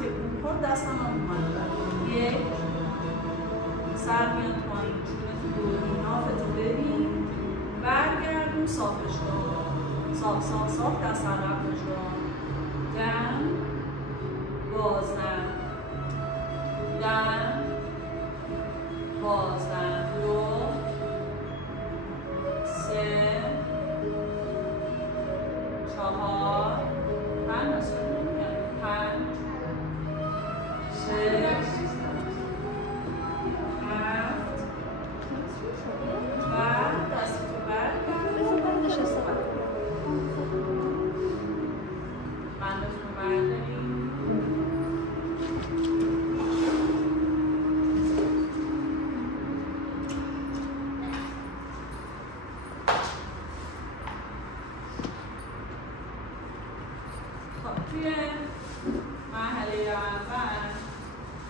تکون خورد دستم هم اومد برد. یک سر میاد پایین، چونه تو دوری، نافتو ببین، برگردون صافش کن، صاف صاف صاف دست عقب کشون، دم بازدم، دم بازدم، دو سه چهار پنج پنج شش هفت و دستتو برگرد بندتون برداریم توی مرحله اول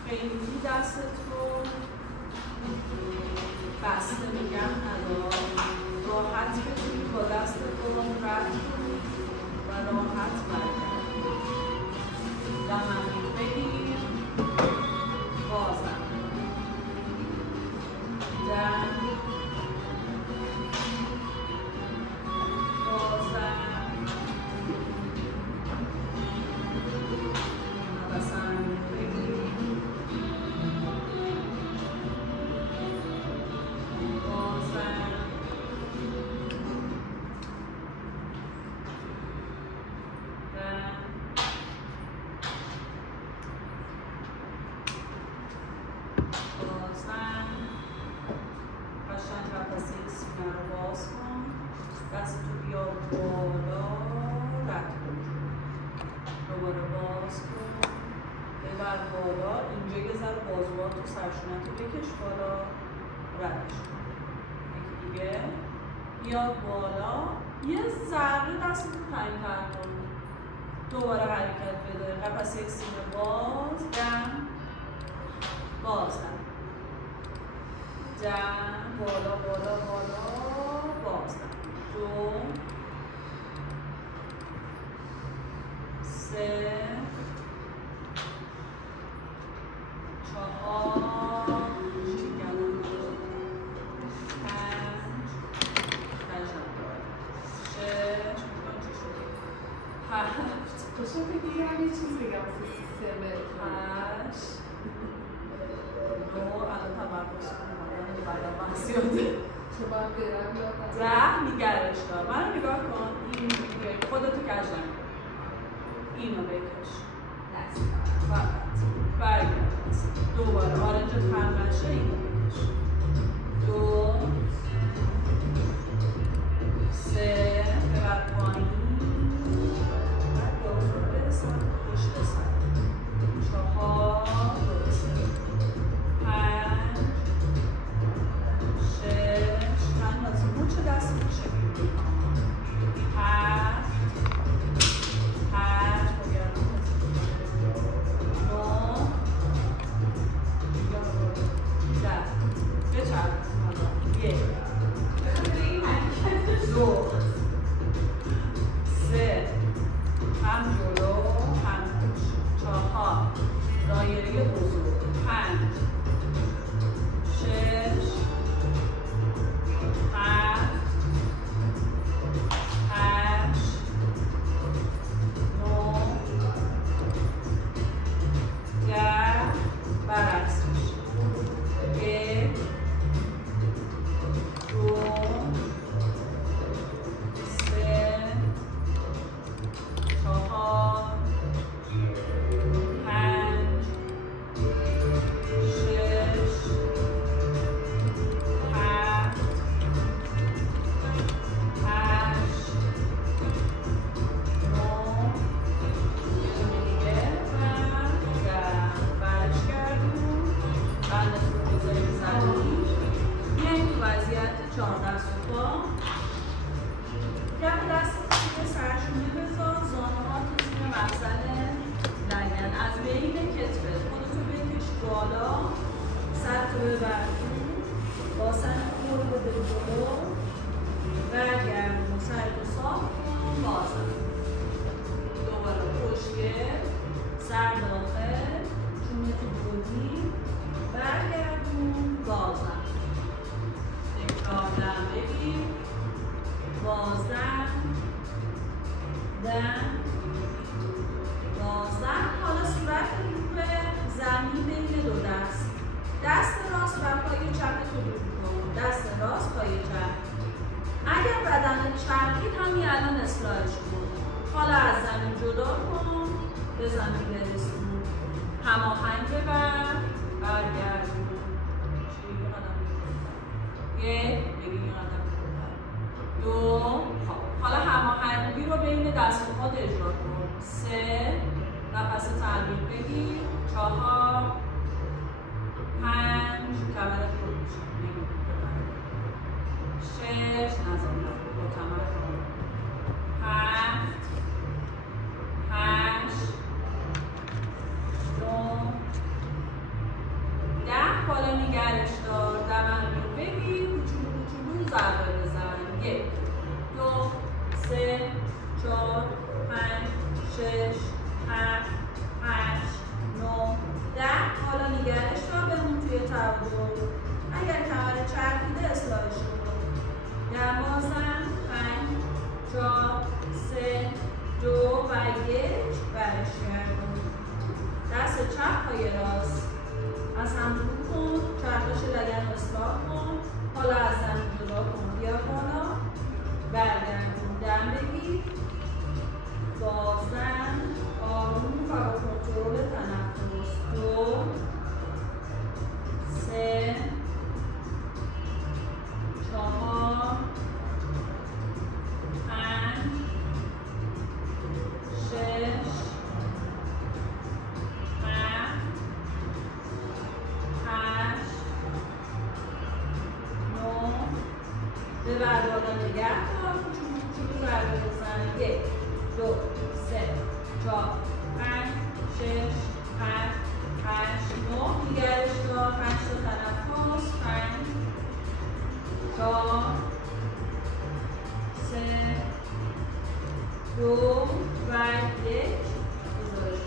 خیلی دستتو بسته میگم ندار، راحت بتونی با دستتو رد کنی و راحت برگردی. دم عمیق بگیر، بازم دم بازم اینجا یه ذره بازوات و سرشونت رو بکش بالا، ردش کن. یکی دیگه بیاد بالا، یه ذره دست رو پایین‌تر کن، دوباره حرکت بده. قفسه سینه باز، دم بازدم، دم بالا بالا بالا بازدم، دو سه چهار تو بگی یه چیز بگم سیستم 8 9 الان تمرکز کنم بعدا محسیاده چه باید برم یادم 10 نگرش دار. من نگاه کن، این دیگه خودتو کج نکن، اینو بکش فقط برگرد دوباره آرنج خم نشه، اینو بکش دو سه ببر پایین بعد دوباره برسن پشت سر چهار پنج شش من از مچ دست میشه هفت سر داخل، چونتو بودی، برگردون، بازم. تکرار دم بگیر، بازم، دم، بازم. حالا صورت رو به زمین بین دو دست. دست راست بر پای چپ تو رو کن. دست راست پای چپ. اگر بدن چرخید همین الان اصلاحش کن. حالا از زمین جدا کن، به زمین برسون. هماهنگ ببر، برگردون. یک، بگیر یه قدم جلوتر. دو، حالا هماهنگی رو بین دست و پات اجرا کن. سه، نفس تنبیه بگیر. چهار، پنج، کمرت رو شش، نظام با کمر رو. هفت، هشت، نه، 10. بالا نگرش دار. دمن رو بگیر، کوچولو ضربه بزن. 1 2 3 4 5 6 7 8 9 10. حالا نگرش دار، بمون توی تعادل. اگر کمر چرخیده اصلاحش کن. 12 5 4 3 2 و 1. برش گردون. دست چپ پای راست از هم دور کن. چرخش لگن اصلاح کن. حالا از زمین جدا کن. بیا بالا، برگردون. دم بگیر، بازم، آروم و با کنترل تنفس. 2 3 4 5 6 ببر بالا نگه دار. کوچولو ضربه بزن. 1 2 3 4